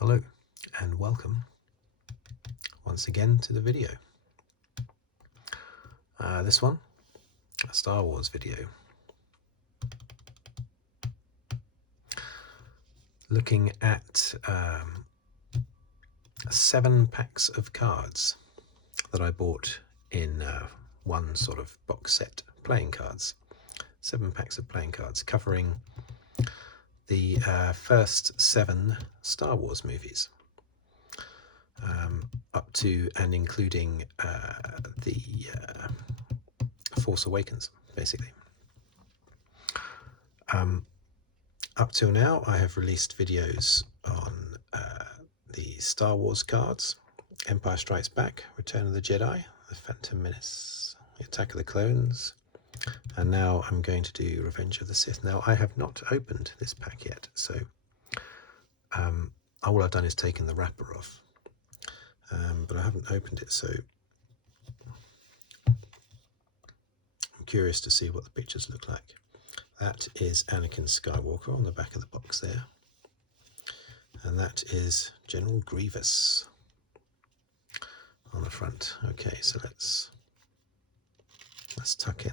Hello and welcome once again to the video. This one, a Star Wars video, looking at 7 packs of cards that I bought in one sort of box set, playing cards. 7 packs of playing cards covering the first 7 Star Wars movies, up to and including the Force Awakens, basically. Up till now, I have released videos on the Star Wars cards, Empire Strikes Back, Return of the Jedi, The Phantom Menace, The Attack of the Clones, and now I'm going to do Revenge of the Sith. Now, I have not opened this pack yet, so all I've done is taken the wrapper off, but I haven't opened it, so I'm curious to see what the pictures look like. That is Anakin Skywalker on the back of the box there, and that is General Grievous on the front. Okay, so let's tuck in.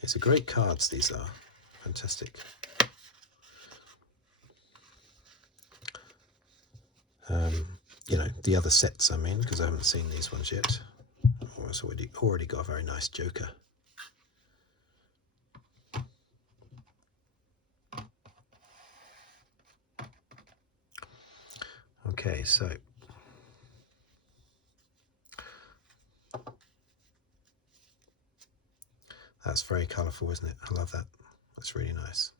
These are great cards, these are fantastic. You know, the other sets I mean, because I haven't seen these ones yet. Oh, it's already got a very nice Joker. Okay, so that's very colourful, isn't it? I love that. That's really nice.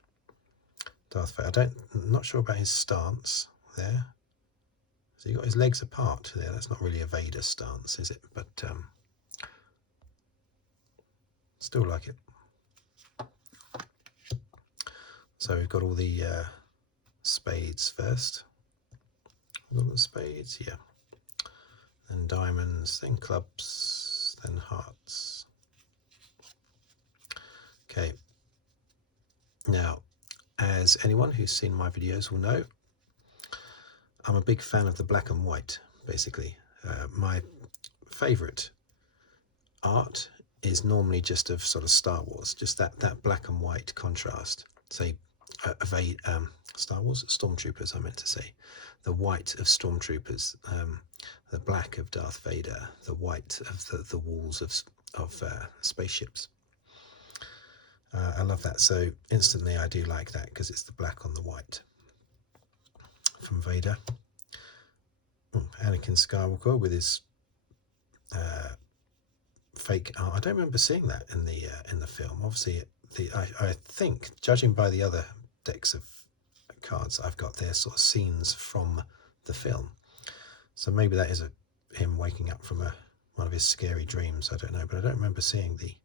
Darth Vader. I'm not sure about his stance there. So he got his legs apart there. That's not really a Vader stance, is it? But still like it. So we've got all the spades first. We've got the spades, yeah. Then diamonds, then clubs, then hearts. Okay. Now, as anyone who's seen my videos will know, I'm a big fan of the black and white, basically. My favourite art is normally just of sort of Star Wars, just that black and white contrast. Say, Star Wars Stormtroopers, I meant to say. The white of Stormtroopers, the black of Darth Vader, the white of the walls of spaceships. I love that. So instantly I do like that because it's the black on the white from Vader. Anakin Skywalker with his fake art. I don't remember seeing that in the film. Obviously, I think, judging by the other decks of cards I've got, they're sort of scenes from the film. So maybe that is him waking up from one of his scary dreams. I don't know, but I don't remember seeing the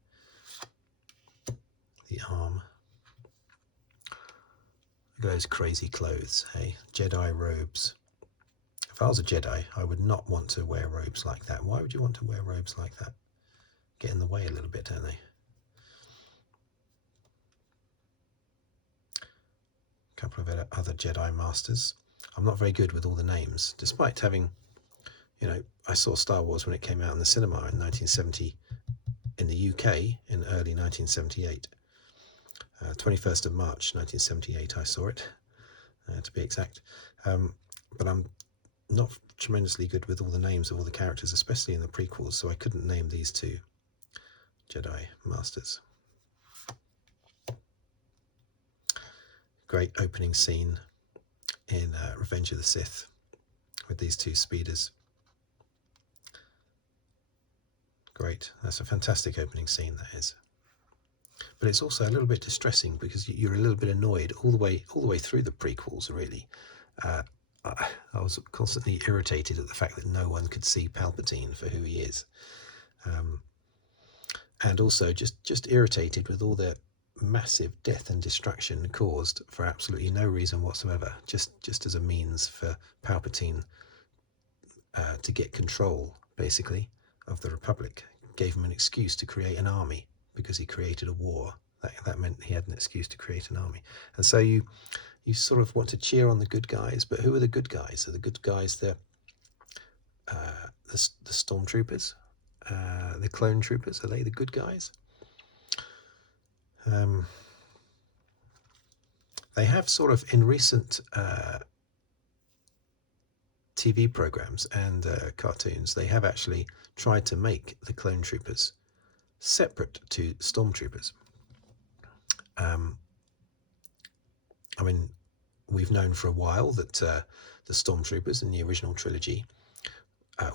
arm. Look at those crazy clothes, hey? Jedi robes. If I was a Jedi, I would not want to wear robes like that. Why would you want to wear robes like that? Get in the way a little bit, don't they? A couple of other Jedi Masters. I'm not very good with all the names, despite having, you know, I saw Star Wars when it came out in the cinema in 1970 in the UK in early 1978. 21st of March 1978 I saw it, to be exact. But I'm not tremendously good with all the names of all the characters, especially in the prequels, so I couldn't name these 2 Jedi Masters. Great opening scene in Revenge of the Sith with these 2 speeders. Great. That's a fantastic opening scene, that is. But it's also a little bit distressing because you're a little bit annoyed all the way through the prequels, really. I was constantly irritated at the fact that no one could see Palpatine for who he is. And also just irritated with all the massive death and destruction caused for absolutely no reason whatsoever, just as a means for Palpatine to get control, basically, of the Republic. Gave him an excuse to create an army because he created a war. That meant he had an excuse to create an army. And so you you sort of want to cheer on the good guys, but who are the good guys? Are the good guys the stormtroopers, the clone troopers? Are they the good guys? They have sort of, in recent TV programs and cartoons, they have actually tried to make the clone troopers separate to stormtroopers. I mean, we've known for a while that the stormtroopers in the original trilogy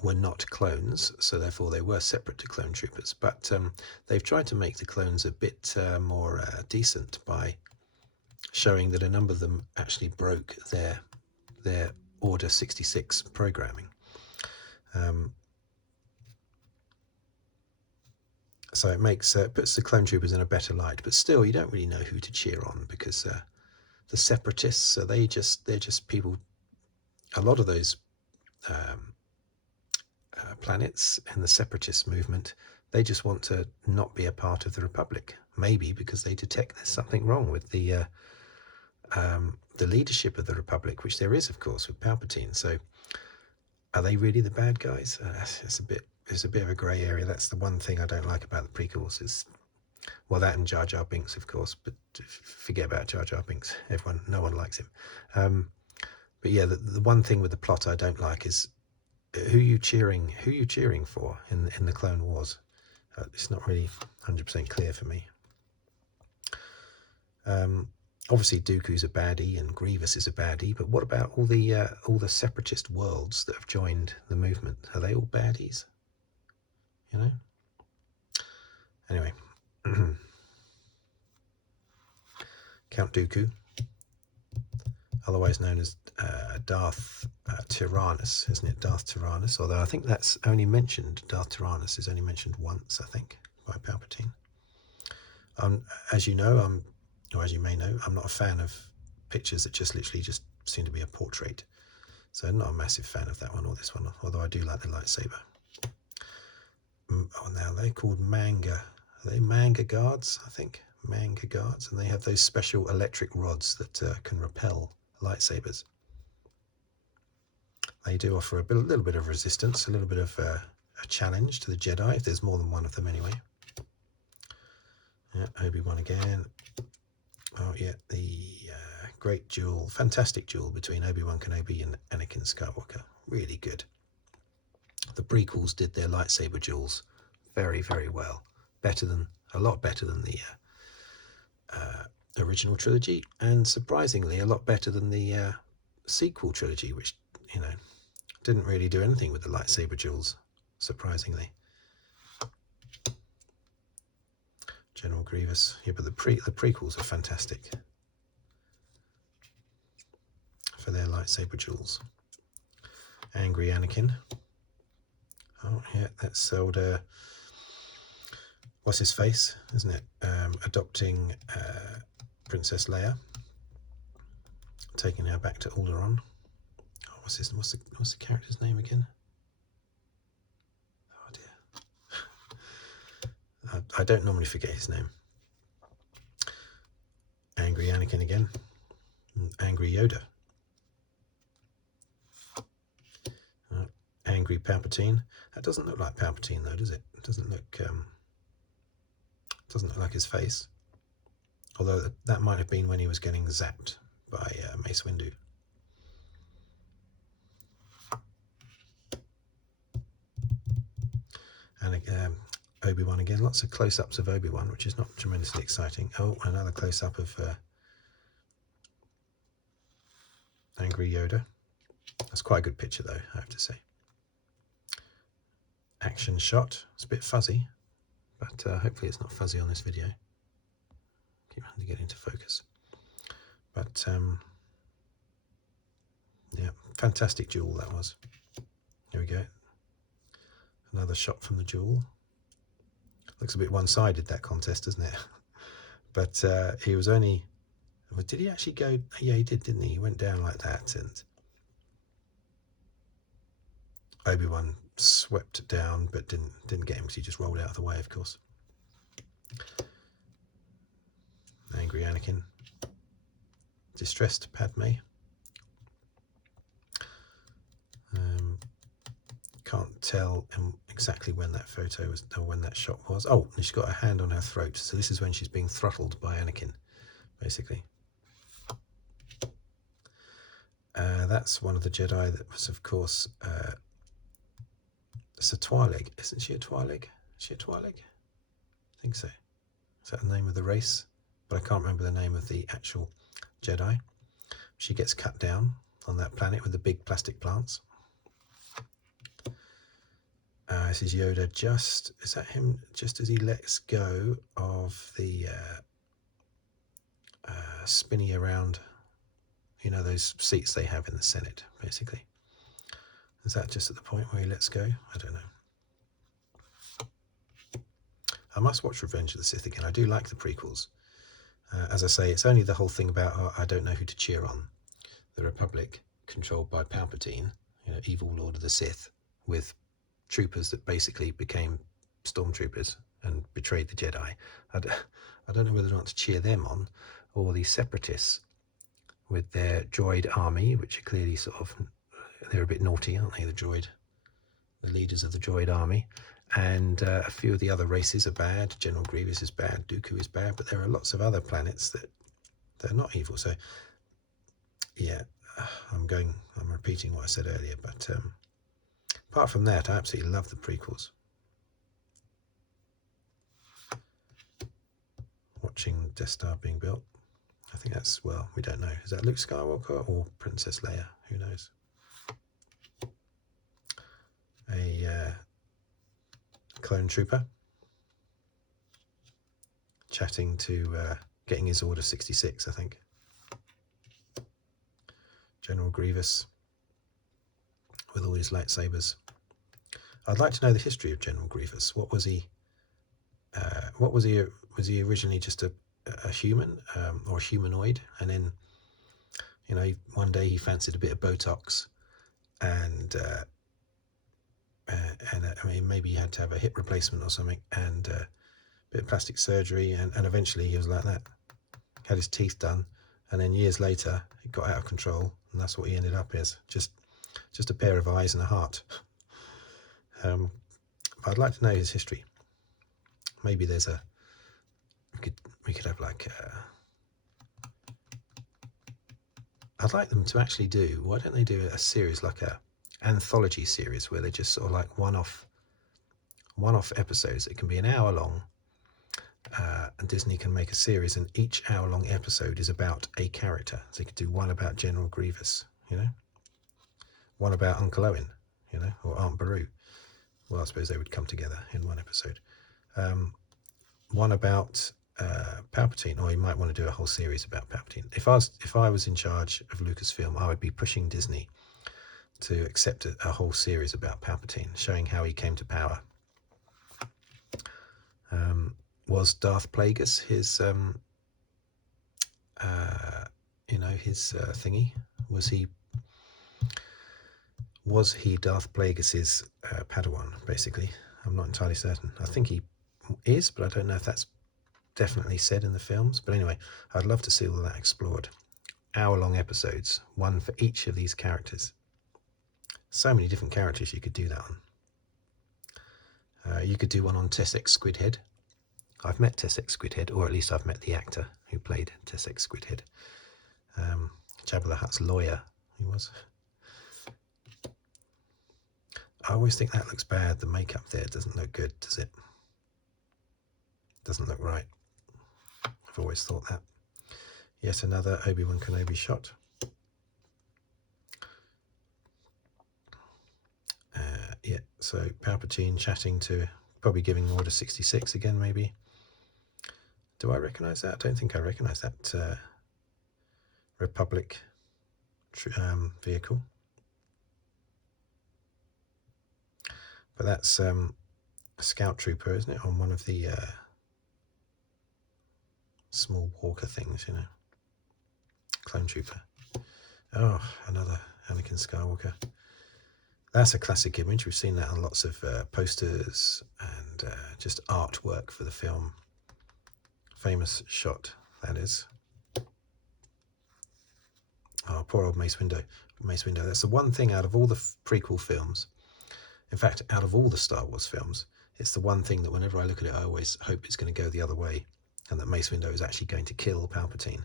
were not clones, so therefore they were separate to clone troopers. But they've tried to make the clones a bit more decent by showing that a number of them actually broke their Order 66 programming. So it makes puts the clone troopers in a better light. But still, you don't really know who to cheer on, because the separatists, they're just people. A lot of those planets in the separatist movement, they just want to not be a part of the Republic. Maybe because they detect there's something wrong with the leadership of the Republic, which there is, of course, with Palpatine. So, are they really the bad guys? It's a bit of a grey area. That's the one thing I don't like about the prequels. Is, well, that and Jar Jar Binks, of course, but forget about Jar Jar Binks. No one likes him. But yeah, the one thing with the plot I don't like is who you cheering for in the Clone Wars. It's not really 100% clear for me. Obviously, Dooku's a baddie and Grievous is a baddie, but what about all the separatist worlds that have joined the movement? Are they all baddies? You know. Anyway, Count Dooku, otherwise known as Darth Tyrannus, isn't it? Darth Tyrannus. Although I think that's only mentioned. Darth Tyrannus is only mentioned once, I think, by Palpatine. As you know, or as you may know, I'm not a fan of pictures that just literally just seem to be a portrait. So I'm not a massive fan of that one or this one, although I do like the lightsaber. Oh, now they're called manga. Are they manga guards? I think manga guards, and they have those special electric rods that can repel lightsabers. They do offer a little bit of resistance, a little bit of a challenge to the Jedi, if there's more than one of them anyway. Yeah, Obi-Wan again. Oh yeah, the great duel, fantastic duel between Obi-Wan Kenobi and Anakin Skywalker. Really good. The prequels did their lightsaber duels very, very well. A lot better than the original trilogy, and surprisingly a lot better than the sequel trilogy, which, you know, didn't really do anything with the lightsaber duels, surprisingly. General Grievous. Yeah, but the prequels are fantastic for their lightsaber duels. Angry Anakin. Oh yeah, that's old what's his face, isn't it? Adopting Princess Leia, taking her back to Alderaan. Oh, what's the character's name again? Oh dear. I don't normally forget his name. Angry Anakin again. Angry Yoda. Angry Palpatine. That doesn't look like Palpatine though, does it? It doesn't look like his face. Although that might have been when he was getting zapped by Mace Windu. And Obi-Wan again. Lots of close-ups of Obi-Wan, which is not tremendously exciting. Oh, another close-up of Angry Yoda. That's quite a good picture though, I have to say. Action shot. It's a bit fuzzy, but hopefully it's not fuzzy on this video. Keep having to get into focus. But yeah, fantastic duel that was. Here we go. Another shot from the duel. Looks a bit one-sided, that contest, doesn't it? But he was only... Did he actually go... Yeah, he did, didn't he? He went down like that, and Obi-Wan swept down, but didn't get him because he just rolled out of the way, of course. Angry Anakin. distressed Padme. Can't tell exactly when that photo was, or when that shot was. Oh, and she's got her hand on her throat. So this is when she's being throttled by Anakin, basically. That's one of the Jedi that was, of course, it's a Twi'lek. Isn't she a Twi'lek? Is she a Twi'lek? I think so. Is that the name of the race? But I can't remember the name of the actual Jedi. She gets cut down on that planet with the big plastic plants. This is Yoda is that him just as he lets go of the spinny around, you know, those seats they have in the Senate, basically. Is that just at the point where he lets go? I don't know. I must watch Revenge of the Sith again. I do like the prequels. As I say, it's only the whole thing about I don't know who to cheer on. The Republic, controlled by Palpatine, you know, evil Lord of the Sith, with troopers that basically became stormtroopers and betrayed the Jedi. I don't know whether or not to cheer them on, or the Separatists with their droid army, which are clearly sort of, they're a bit naughty, aren't they, the leaders of the droid army. And a few of the other races are bad. General Grievous is bad, Dooku is bad, but there are lots of other planets that they're not evil. So yeah, I'm repeating what I said earlier, but apart from that, I absolutely love the prequels. Watching Death Star being built. I think that's, well, we don't know. Is that Luke Skywalker or Princess Leia? Who knows? A clone trooper chatting to, getting his Order 66, I think. General Grievous with all his lightsabers. I'd like to know the history of General Grievous. What was he? Was he originally just a human, or a humanoid? And then, you know, one day he fancied a bit of Botox, and I mean, maybe he had to have a hip replacement or something, and a bit of plastic surgery, and eventually he was like that. Had his teeth done, and then years later he got out of control, and that's what he ended up as, just a pair of eyes and a heart. But I'd like to know his history. Maybe there's we could have like I'd like them to actually do, why don't they do a series, like a anthology series, where they just sort of like one-off episodes. It can be an hour long, and Disney can make a series, and each hour-long episode is about a character. So you could do one about General Grievous, you know, one about Uncle Owen, you know, or Aunt Beru. Well, I suppose they would come together in one episode. One about Palpatine, or you might want to do a whole series about Palpatine. If I was in charge of Lucasfilm, I would be pushing Disney to accept a whole series about Palpatine, showing how he came to power. Was Darth Plagueis his, you know, his thingy? Was he Darth Plagueis's Padawan, basically? I'm not entirely certain. I think he is, but I don't know if that's definitely said in the films. But anyway, I'd love to see all of that explored. Hour-long episodes, one for each of these characters. So many different characters you could do that on. You could do one on Tessex Squidhead. I've met Tessex Squidhead, or at least I've met the actor who played Tessex Squidhead. Jabba the Hutt's lawyer, he was. I always think that looks bad. The makeup there doesn't look good, does it? Doesn't look right. I've always thought that. Yet another Obi-Wan Kenobi shot. Yeah, so Palpatine chatting to, probably giving Order 66 again, maybe. Do I recognise that? I don't think I recognise that Republic vehicle. But that's a scout trooper, isn't it? On one of the small walker things, you know. Clone trooper. Oh, another Anakin Skywalker. That's a classic image. We've seen that on lots of posters and just artwork for the film. Famous shot, that is. Oh, poor old Mace Windu. Mace Windu. That's the one thing out of all the prequel films. In fact, out of all the Star Wars films, it's the one thing that whenever I look at it, I always hope it's going to go the other way, and that Mace Windu is actually going to kill Palpatine.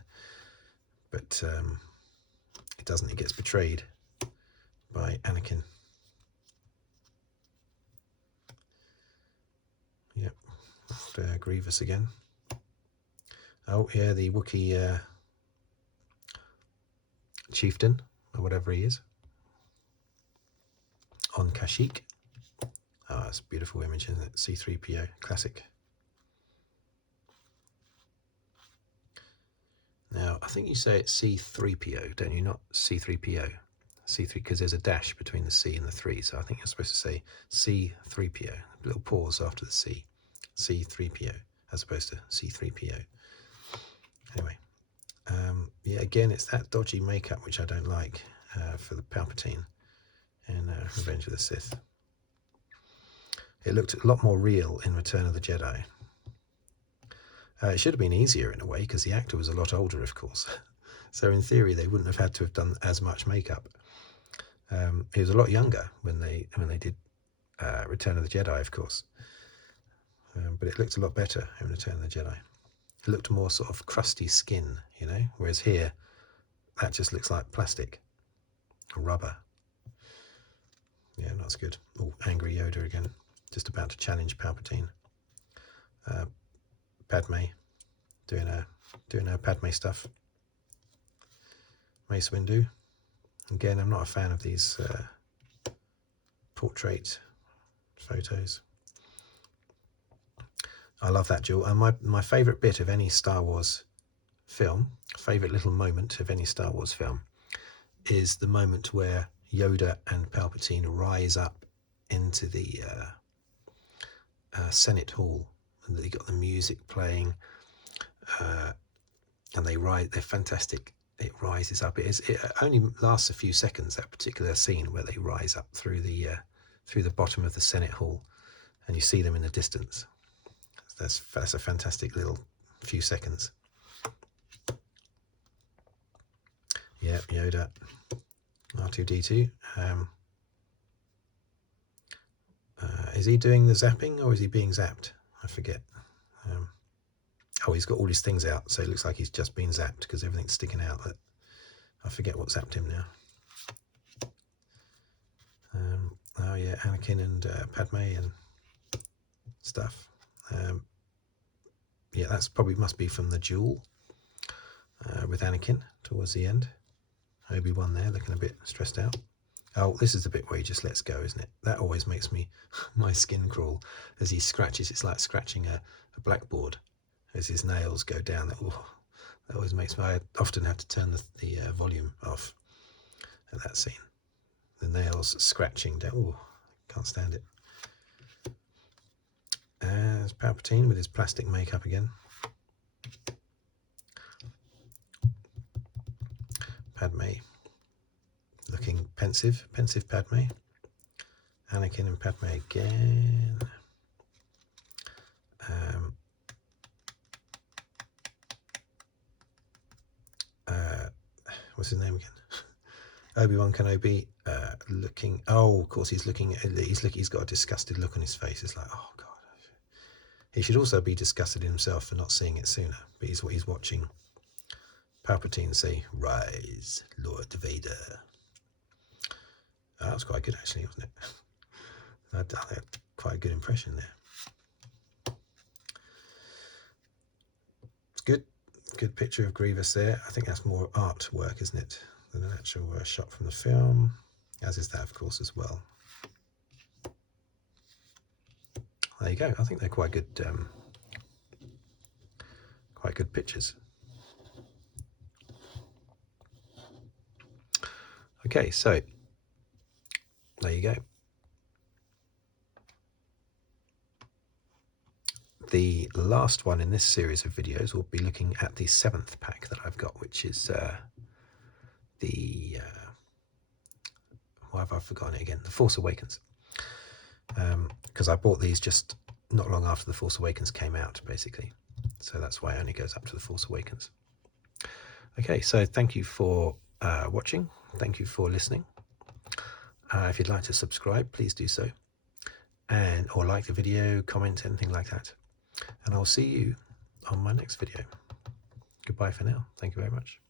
But it doesn't. He gets betrayed by Anakin. Yep. Grievous again. Oh, yeah, the Wookiee chieftain, or whatever he is, on Kashyyyk. Oh, it's a beautiful image, isn't it? C-3PO, classic. Now, I think you say it's C-3PO, don't you? Not C-3PO. C3, because there's a dash between the C and the 3, so I think you're supposed to say C-3PO. A little pause after the C. C-3PO, as opposed to C-3PO. Anyway, yeah, again, it's that dodgy makeup which I don't like for the Palpatine in Revenge of the Sith. It looked a lot more real in Return of the Jedi. It should have been easier in a way, because the actor was a lot older, of course. So in theory, they wouldn't have had to have done as much makeup. He was a lot younger when they did Return of the Jedi, of course. But it looked a lot better in Return of the Jedi. It looked more sort of crusty skin, you know, whereas here, that just looks like plastic, or rubber. Yeah, not as good. Oh, angry Yoda again, just about to challenge Palpatine. Padme doing her Padme stuff. Mace Windu. Again, I'm not a fan of these portrait photos. I love that duel. And my favourite bit of any Star Wars film, favourite little moment of any Star Wars film, is the moment where Yoda and Palpatine rise up into the Senate Hall, and they got the music playing, and they rise. They're fantastic. It rises up. It only lasts a few seconds, that particular scene where they rise up through the bottom of the Senate Hall, and you see them in the distance. That's a fantastic little few seconds. Yeah, Yoda, R2-D2. Is he doing the zapping, or is he being zapped? I forget. Oh, he's got all his things out, so it looks like he's just been zapped because everything's sticking out. But I forget what zapped him now. Oh yeah, Anakin and Padme and stuff. Yeah, that's probably must be from the duel with Anakin towards the end. Obi-Wan there, looking a bit stressed out. Oh, this is the bit where he just lets go, isn't it? That always makes my skin crawl as he scratches. It's like scratching a blackboard as his nails go down. That always makes me. I often have to turn the volume off at that scene. The nails scratching down. Oh, can't stand it. There's Palpatine with his plastic makeup again. Padme looking pensive Padme. Anakin and Padme again. What's his name again? Obi-Wan Kenobi looking. Oh, of course he's looking. He's got a disgusted look on his face. It's like, oh god. He should also be disgusted himself for not seeing it sooner. But he's watching Palpatine say, "Rise, Lord Vader." Oh, that was quite good, actually, wasn't it? I had quite a good impression there. It's good. Good picture of Grievous there. I think that's more artwork, isn't it, than an actual shot from the film, as is that, of course, as well. There you go. I think they're quite good pictures. Okay, so there you go. The last one in this series of videos will be looking at the 7th pack that I've got, which is why have I forgotten it again? The Force Awakens. Because I bought these just not long after The Force Awakens came out, basically. So that's why it only goes up to The Force Awakens. Okay, so thank you for watching. Thank you for listening. If you'd like to subscribe, please do so, or like the video, comment, anything like that. And I'll see you on my next video. Goodbye for now. Thank you very much.